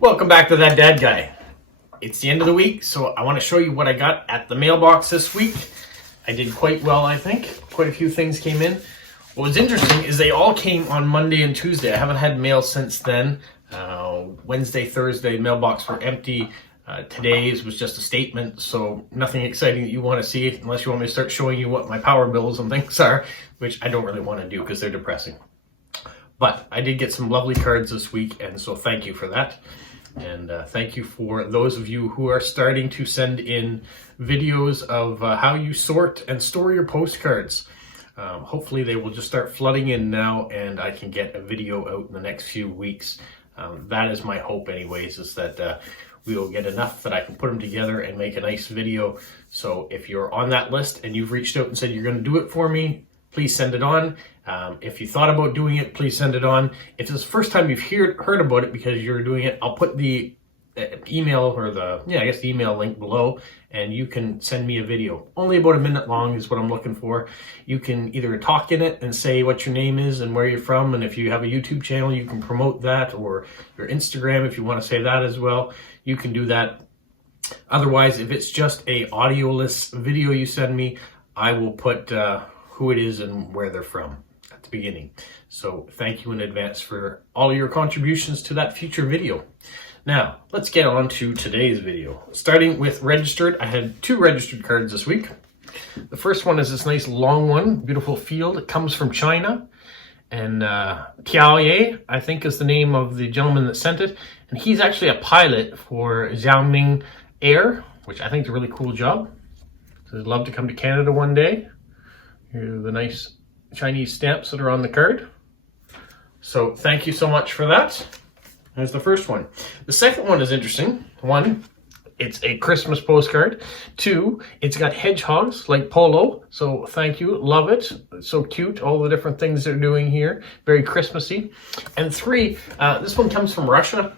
Welcome back to That Dad Guy. It's the end of the week, so I want to show you what I got at the mailbox this week. I did quite well, I think. Quite a few things came in. What was interesting is they all came on Monday and Tuesday. I haven't had mail since then. Wednesday, Thursday, mailbox were empty. Today's was just a statement, so nothing exciting that you want to see unless you want me to start showing you what my power bills and things are, which I don't really want to do because they're depressing. But I did get some lovely cards this week, and so thank you for that. And thank you for those of you who are starting to send in videos of how you sort and store your postcards. Hopefully they will just start flooding in now, and I can get a video out in the next few weeks. That is my hope anyways, is that we will get enough that I can put them together and make a nice video. So if you're on that list and you've reached out and said you're going to do it for me, please send it on. If you thought about doing it, please send it on. If it's the first time you've heard about it because you're doing it, I'll put the email or the email link below, and you can send me a video. Only about a minute long is what I'm looking for. You can either talk in it and say what your name is and where you're from, and if you have a YouTube channel, you can promote that, or your Instagram if you want to say that as well. You can do that. Otherwise, if it's just a audioless video you send me, I will put who it is and where they're from at the beginning. So thank you in advance for all your contributions to that future video. Now, let's get on to today's video. Starting with registered, I had 2 registered cards this week. The first one is this nice long one, beautiful field. It comes from China. And Tiaoye, I think, is the name of the gentleman that sent it. And he's actually a pilot for Xiaoming Air, which I think is a really cool job. So I'd love to come to Canada one day. Here are the nice Chinese stamps that are on the card. So thank you so much for that. There's the first one. The second one is interesting. 1, it's a Christmas postcard. 2, it's got hedgehogs like Polo. So thank you. Love it. It's so cute. All the different things they're doing here. Very Christmassy. And 3, this one comes from Russia,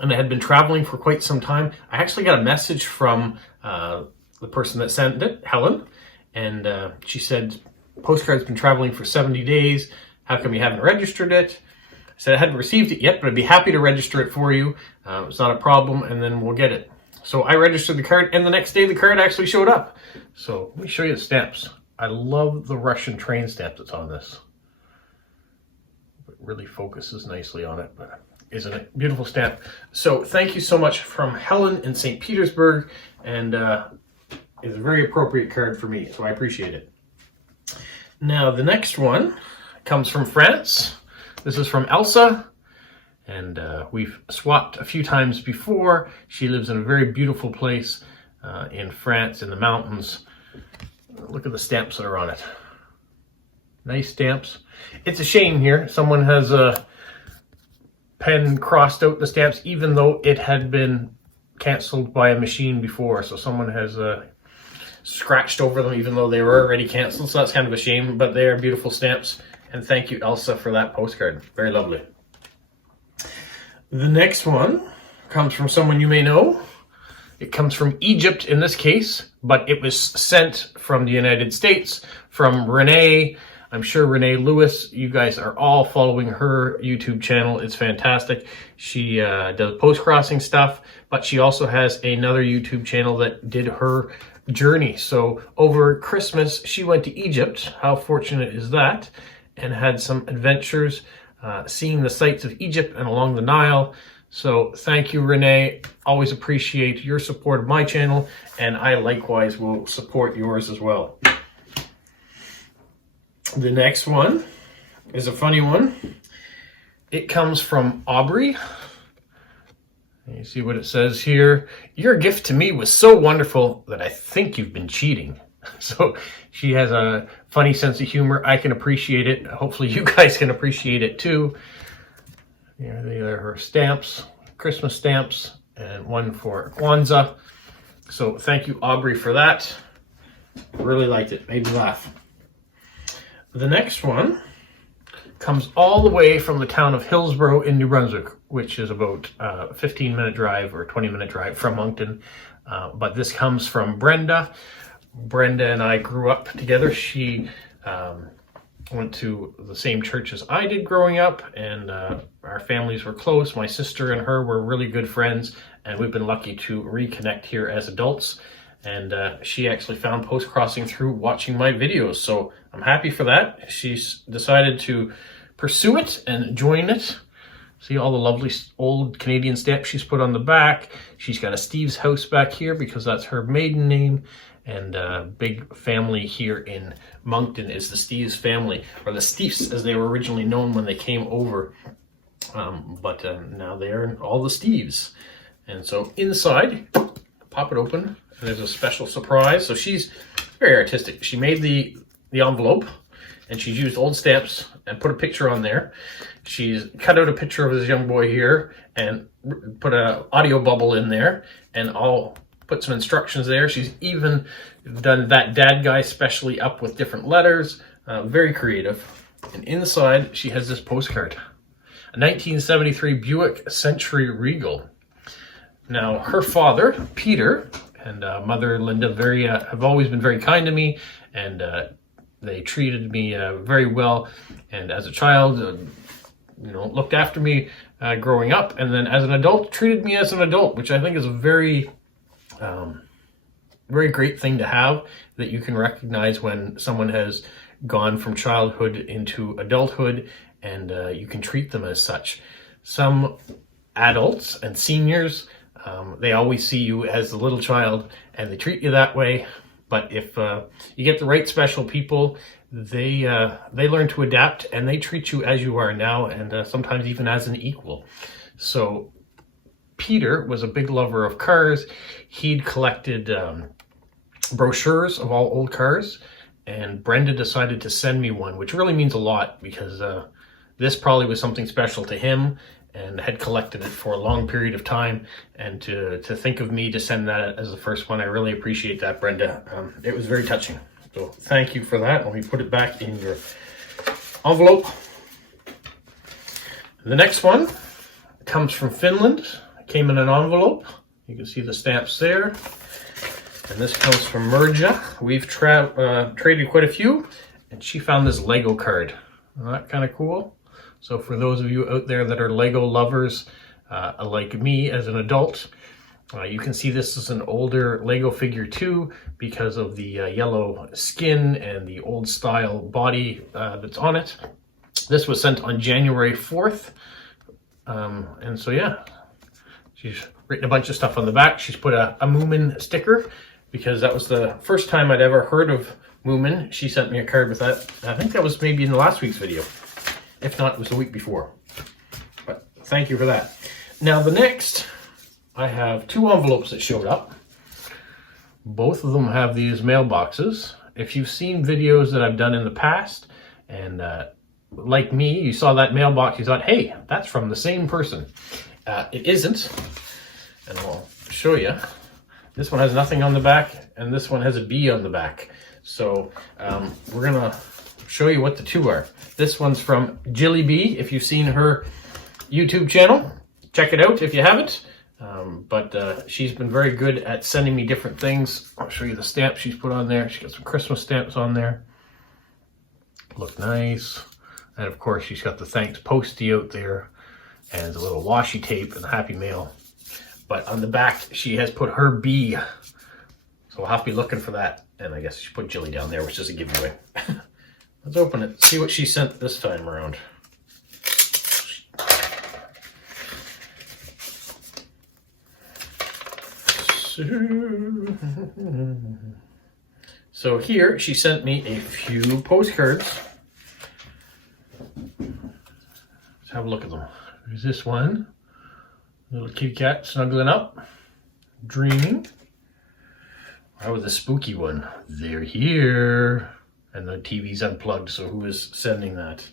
and it had been traveling for quite some time. I actually got a message from the person that sent it, Helen, and she said, postcard's been traveling for 70 days. How come you haven't registered it? I said I hadn't received it yet, but I'd be happy to register it for you. It's not a problem, and then we'll get it. So I registered the card, and the next day the card actually showed up. So let me show you the stamps. I love the Russian train stamp that's on this. It really focuses nicely on it, but isn't it? Beautiful stamp. So thank you so much from Helen in St. Petersburg, and it's a very appropriate card for me, so I appreciate it. Now the next one comes from France. This is from Elsa, and we've swapped a few times before. She lives in a very beautiful place in France, in the mountains. Look at the stamps that are on it. Nice stamps. It's a shame here. Someone has a pen crossed out the stamps, even though it had been canceled by a machine before. So someone has scratched over them, even though they were already canceled. So that's kind of a shame, but they are beautiful stamps. And thank you, Elsa, for that postcard. Very lovely. The next one comes from someone you may know. It comes from Egypt in this case, but it was sent from the United States, from Renee. I'm sure Renee Lewis, you guys are all following her YouTube channel. It's fantastic. She does post-crossing stuff, but she also has another YouTube channel that did her journey. So over Christmas, she went to Egypt. How fortunate is that? And had some adventures seeing the sights of Egypt and along the Nile. So thank you, Renee. Always appreciate your support of my channel, and I likewise will support yours as well. The next one is a funny one. It comes from Aubrey. You see what it says here. Your gift to me was so wonderful that I think you've been cheating. So she has a funny sense of humor. I can appreciate it. Hopefully you guys can appreciate it too. Here they are, her stamps, Christmas stamps, and one for Kwanzaa. So thank you, Aubrey, for that. Really liked it. Made me laugh. The next one comes all the way from the town of Hillsborough in New Brunswick, which is about a 15-minute drive or 20-minute drive from Moncton. But this comes from Brenda. Brenda and I grew up together. She went to the same church as I did growing up, and our families were close. My sister and her were really good friends, and we've been lucky to reconnect here as adults. And she actually found Postcrossing through watching my videos, so I'm happy for that. She's decided to pursue it and join it. See all the lovely old Canadian stamps she's put on the back. She's got a Steve's house back here because that's her maiden name. And big family here in Moncton is the Steves family, or the Steves as they were originally known when they came over. But now they're all the Steves. And so inside, pop it open, and there's a special surprise. So she's very artistic. She made the envelope, and she's used old stamps and put a picture on there. She's cut out a picture of this young boy here and put an audio bubble in there, and I'll put some instructions there. She's even done that dad guy specially up with different letters. Very creative. And inside, she has this postcard. A 1973 Buick Century Regal. Now, her father, Peter, and mother, Linda, have always been very kind to me, and they treated me very well. And as a child, looked after me growing up, and then as an adult, treated me as an adult, which I think is a very great thing to have, that you can recognize when someone has gone from childhood into adulthood, and you can treat them as such. Some adults and seniors, they always see you as the little child, and they treat you that way. But if you get the right special people, they learn to adapt, and they treat you as you are now, and sometimes even as an equal. So Peter was a big lover of cars. He'd collected brochures of all old cars, and Brenda decided to send me one, which really means a lot, because this probably was something special to him, and had collected it for a long period of time. And to think of me to send that as the first one, I really appreciate that, Brenda. It was very touching. So thank you for that. Let me put it back in your envelope. The next one comes from Finland. It came in an envelope. You can see the stamps there. And this comes from Merja. We've traded quite a few, and she found this Lego card. Isn't that kind of cool? So for those of you out there that are Lego lovers, like me as an adult, you can see this is an older Lego figure too, because of the yellow skin and the old style body that's on it. This was sent on January 4th. And so yeah, she's written a bunch of stuff on the back. She's put a Moomin sticker, because that was the first time I'd ever heard of Moomin. She sent me a card with that. I think that was maybe in the last week's video. If not, it was the week before. But thank you for that. Now the next, I have two envelopes that showed up. Both of them have these mailboxes. If you've seen videos that I've done in the past, and like me, you saw that mailbox, you thought, hey, that's from the same person. It isn't, and I'll show you. This one has nothing on the back, and this one has a B on the back. So we're gonna show you what the two are. This one's from Jilly B. If you've seen her YouTube channel, check it out if you haven't. But she's been very good at sending me different things. I'll show you the stamps she's put on there. She's got some Christmas stamps on there. Look nice. And of course, she's got the thanks postie out there, and the little washi tape and the happy mail. But on the back, she has put her B. So we'll have to be looking for that. And I guess she put Jilly down there, which is a giveaway. Let's open it, see what she sent this time around. So here, she sent me a few postcards. Let's have a look at them. There's this one. Little kitty cat snuggling up, dreaming. How about the spooky one? They're here. And the TV's unplugged, so who is sending that?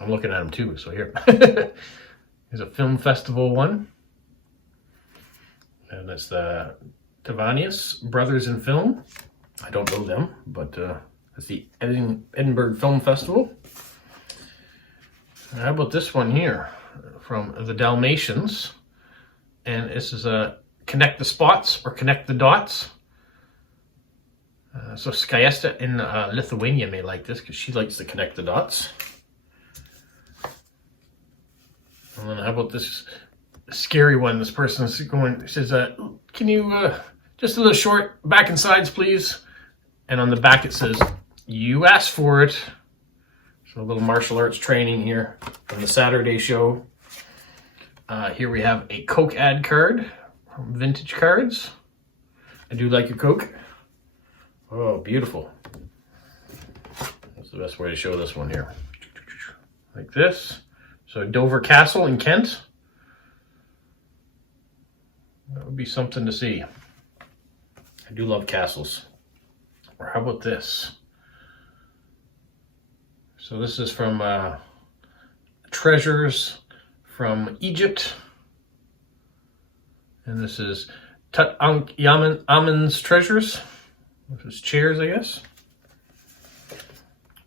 I'm looking at them too, so here. Here's a film festival one. And that's the Tavanius Brothers in Film. I don't know them, but it's the Edinburgh Film Festival. How about this one here from the Dalmatians? And this is a Connect the Spots or Connect the Dots. So Skyesta in Lithuania may like this because she likes to connect the dots. And then how about this scary one? This person is going, says, can you, just a little short back and sides, please? And on the back it says, you asked for it. So a little martial arts training here from the Saturday show. Here we have a Coke ad card from Vintage Cards. I do like a Coke. Oh, beautiful. That's the best way to show this one here. Like this. So Dover Castle in Kent. That would be something to see. I do love castles. Or how about this? So this is from Treasures from Egypt. And this is Tutankhamun's Treasures. This is chairs, I guess.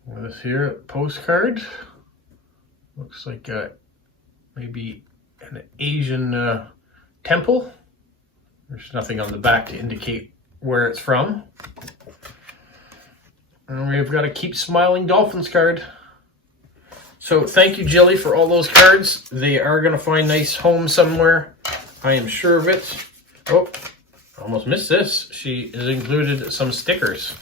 With this here, postcard. Looks like maybe an Asian temple. There's nothing on the back to indicate where it's from. And we've got a Keep Smiling Dolphins card. So thank you, Jilly, for all those cards. They are going to find nice home somewhere. I am sure of it. Oh, almost missed this. She has included some stickers.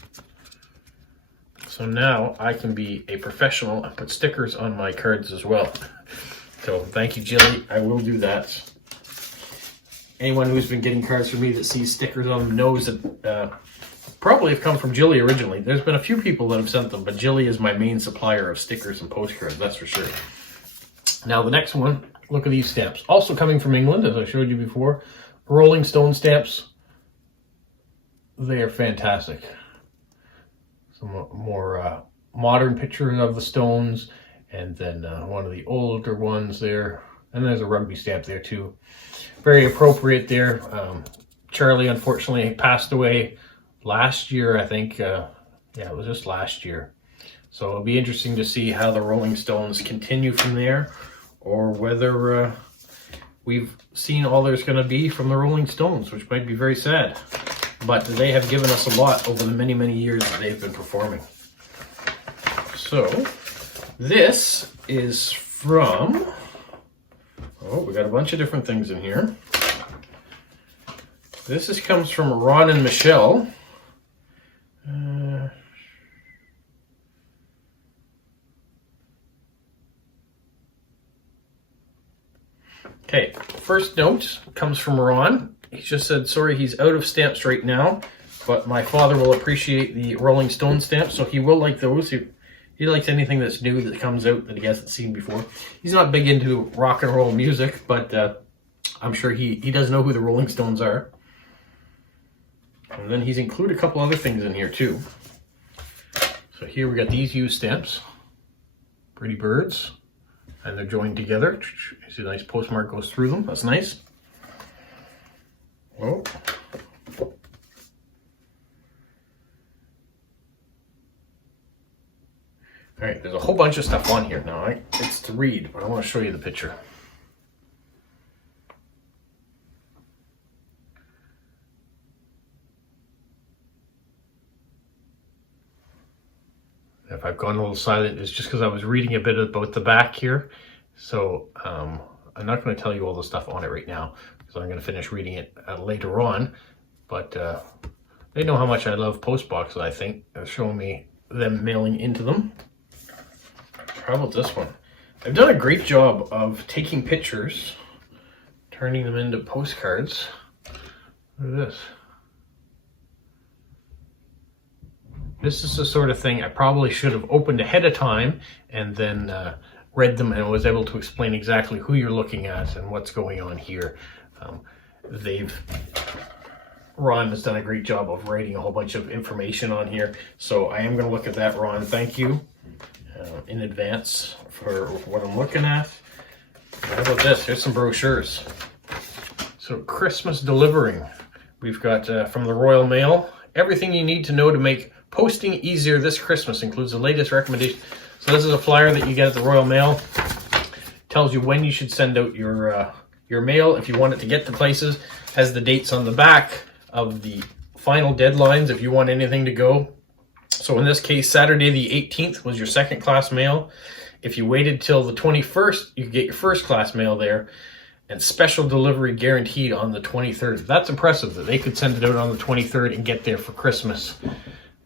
So now I can be a professional and put stickers on my cards as well. So thank you, Jilly. I will do that. Anyone who's been getting cards from me that sees stickers on them knows that probably have come from Jilly originally. There's been a few people that have sent them, but Jilly is my main supplier of stickers and postcards, that's for sure. Now the next one, look at these stamps. Also coming from England, as I showed you before. Rolling Stone stamps. They are fantastic. Some more modern pictures of the Stones, and then one of the older ones there. And there's a rugby stamp there too. Very appropriate there. Charlie unfortunately passed away last year, I think. Yeah, it was just last year. So it'll be interesting to see how the Rolling Stones continue from there, or whether we've seen all there's going to be from the Rolling Stones, which might be very sad. But they have given us a lot over the many, many years that they've been performing. So this is from... Oh, we got a bunch of different things in here. This comes from Ron and Michelle. Okay, first note comes from Ron. He just said, sorry, he's out of stamps right now, but my father will appreciate the Rolling Stone stamps, so he will like those. He likes anything that's new that comes out that he hasn't seen before. He's not big into rock and roll music, but I'm sure he does know who the Rolling Stones are. And then he's included a couple other things in here too. So here we got these used stamps. Pretty birds. And they're joined together. You see a nice postmark goes through them. That's nice. Oh. All right, there's a whole bunch of stuff on here now. It's to read, but I want to show you the picture. If I've gone a little silent, it's just because I was reading a bit about the back here. So I'm not going to tell you all the stuff on it right now, because I'm going to finish reading it later on. But they know how much I love post boxes, I think. They're showing me them mailing into them. How about this one? I've done a great job of taking pictures, turning them into postcards. Look at this. This is the sort of thing I probably should have opened ahead of time and then read them and was able to explain exactly who you're looking at and what's going on here. Ron has done a great job of writing a whole bunch of information on here. So I am going to look at that, Ron. Thank you in advance for what I'm looking at. How about this? Here's some brochures. So Christmas delivering. We've got from the Royal Mail, everything you need to know to make posting easier this Christmas, includes the latest recommendation. So this is a flyer that you get at the Royal Mail. Tells you when you should send out your mail if you want it to get to places. Has the dates on the back of the final deadlines if you want anything to go. So in this case, Saturday the 18th was your second class mail. If you waited till the 21st, you could get your first class mail there, and special delivery guaranteed on the 23rd. That's impressive that they could send it out on the 23rd and get there for Christmas,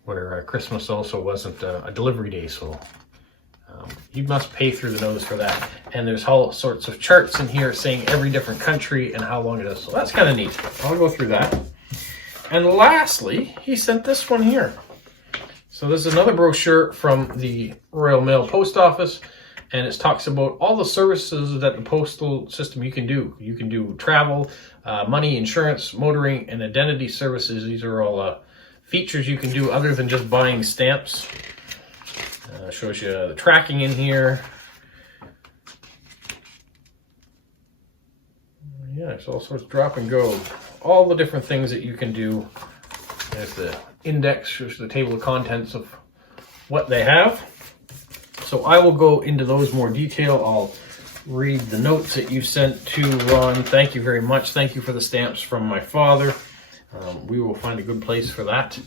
where Christmas also wasn't a delivery day, so you must pay through the nose for that. And there's all sorts of charts in here saying every different country and how long it is, so that's kind of neat. I'll go through that. And lastly, he sent this one here. So this is another brochure from the Royal Mail Post Office, and it talks about all the services that the postal system you can do. You can do travel, money, insurance, motoring, and identity services. These are all features you can do other than just buying stamps. Shows you the tracking in here. Yeah, it's all sorts of drop and go. All the different things that you can do. There's the index, shows the table of contents of what they have. So I will go into those more detail. I'll read the notes that you sent to Ron. Thank you very much. Thank you for the stamps from my father. We will find a good place for that.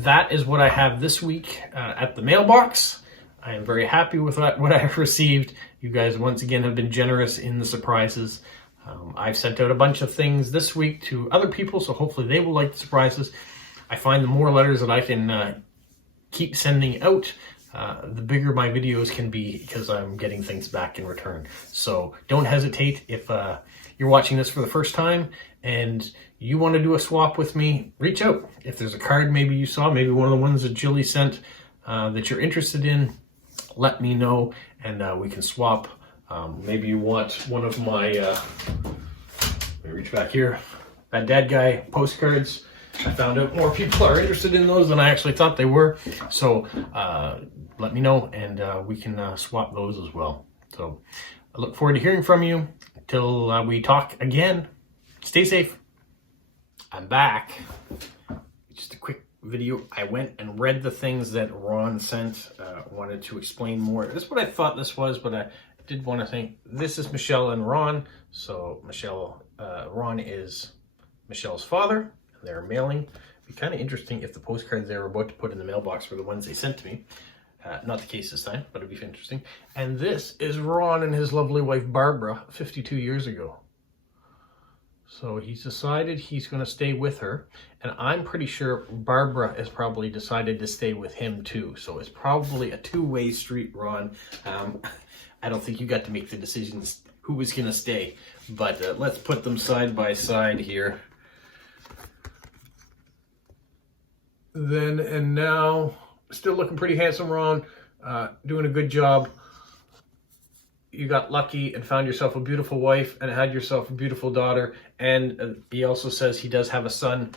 That is what I have this week at the mailbox. I am very happy with what I have received. You guys once again have been generous in the surprises. I've sent out a bunch of things this week to other people, so hopefully they will like the surprises. I find the more letters that I can keep sending out, the bigger my videos can be, because I'm getting things back in return. So don't hesitate. If you're watching this for the first time and you want to do a swap with me, reach out. If there's a card maybe you saw, maybe one of the ones that Jilly sent that you're interested in, let me know and we can swap. Maybe you want one of my, let me reach back here, that Dad Guy postcards. I found out more people are interested in those than I actually thought they were. So let me know and we can swap those as well. So I look forward to hearing from you. Till we talk again, stay safe. I'm back. Just a quick video. I went and read the things that Ron sent. Wanted to explain more. This is what I thought this was, but I did want to think this is Michelle and Ron. So Ron is Michelle's father. They're mailing. It'd be kind of interesting if the postcards they were about to put in the mailbox were the ones they sent to me. Not the case this time, but it'd be interesting. And this is Ron and his lovely wife Barbara 52 years ago. So he's decided he's going to stay with her, and I'm pretty sure Barbara has probably decided to stay with him too. So it's probably a two-way street, Ron. I don't think you got to make the decisions who was going to stay, but let's put them side by side here. Then and now, still looking pretty handsome, Ron. Doing a good job. You got lucky and found yourself a beautiful wife and had yourself a beautiful daughter. And he also says he does have a son,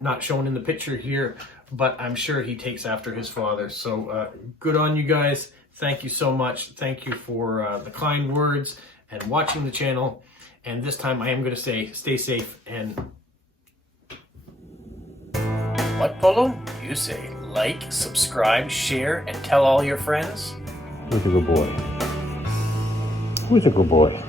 not shown in the picture here, but I'm sure he takes after his father. So good on you guys. Thank you so much. Thank you for the kind words and watching the channel. And this time I am going to say stay safe and... What, Polo? You say like, subscribe, share, and tell all your friends? Who's a good boy? Who's a good boy?